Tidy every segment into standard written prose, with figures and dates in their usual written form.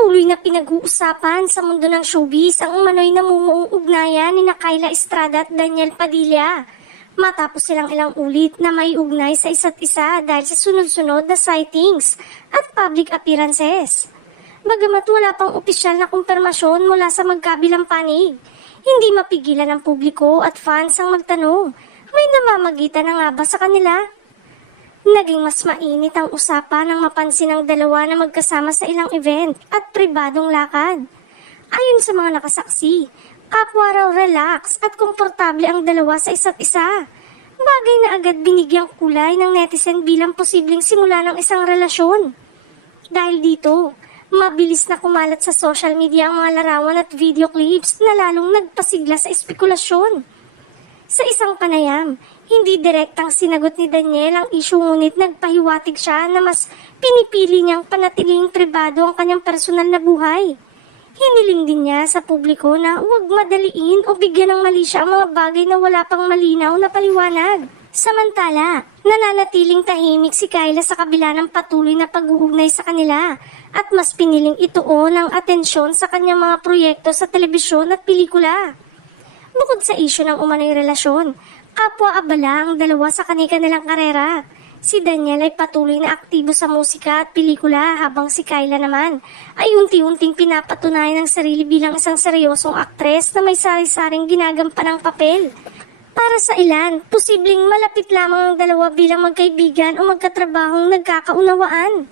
Patuloy na pinag-uusapan sa mundo ng showbiz ang umano'y namumuong ugnayan ni Kyla Estrada at Daniel Padilla. Matapos silang ilang ulit na may ugnay sa isa't isa dahil sa sunod-sunod na sightings at public appearances. Bagamat wala pang opisyal na kumpirmasyon mula sa magkabilang panig, hindi mapigilan ng publiko at fans ang magtanong, may namamagitan na nga ba sa kanila? Naging mas mainit ang usapan nang mapansin ang dalawa na magkasama sa ilang event at pribadong lakad. Ayon sa mga nakasaksi, kapwa raw relax at komportable ang dalawa sa isa't isa. Bagay na agad binigyang kulay ng netizen bilang posibleng simula ng isang relasyon. Dahil dito, mabilis na kumalat sa social media ang mga larawan at video clips na lalong nagpasigla sa espekulasyon. Sa isang panayam, hindi direktang sinagot ni Daniel ang isyu ngunit nagpahiwatig siya na mas pinipili niyang panatiling pribado ang kanyang personal na buhay. Hiniling din niya sa publiko na huwag madaliin o bigyan ng mali siya ang mga bagay na wala pang malinaw na paliwanag. Samantala, nananatiling tahimik si Kyla sa kabila ng patuloy na pag-uugnay sa kanila at mas piniling ituon ang atensyon sa kanyang mga proyekto sa telebisyon at pelikula. Bukod sa isyu ng umano'y relasyon, kapwa-abala ang dalawa sa kanilang karera. Si Daniel ay patuloy na aktibo sa musika at pelikula habang si Kyla naman ay unti-unting pinapatunayan ang sarili bilang isang seryosong aktres na may sari-saring ginagampanang papel. Para sa ilan, posibleng malapit lamang ang dalawa bilang magkaibigan o magkatrabahong nagkakaunawaan.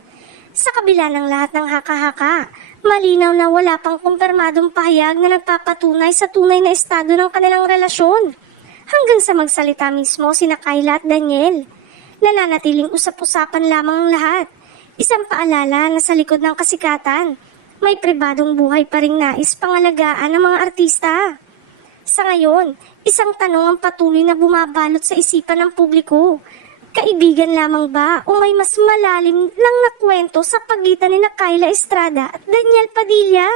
Sa kabila ng lahat ng haka-haka, malinaw na wala pang kumpirmadong pahayag na nagpapatunay sa tunay na estado ng kanilang relasyon. Hanggang sa magsalita mismo sina Kyla at Daniel. Nananatiling usap-usapan lamang ang lahat. Isang paalala na sa likod ng kasikatan, may pribadong buhay pa ring nais pangalagaan ng mga artista. Sa ngayon, isang tanong ang patuloy na bumabalot sa isipan ng publiko. Kaibigan lamang ba o may mas malalim lang na kwento sa pagitan ni Kyla Estrada at Daniel Padilla?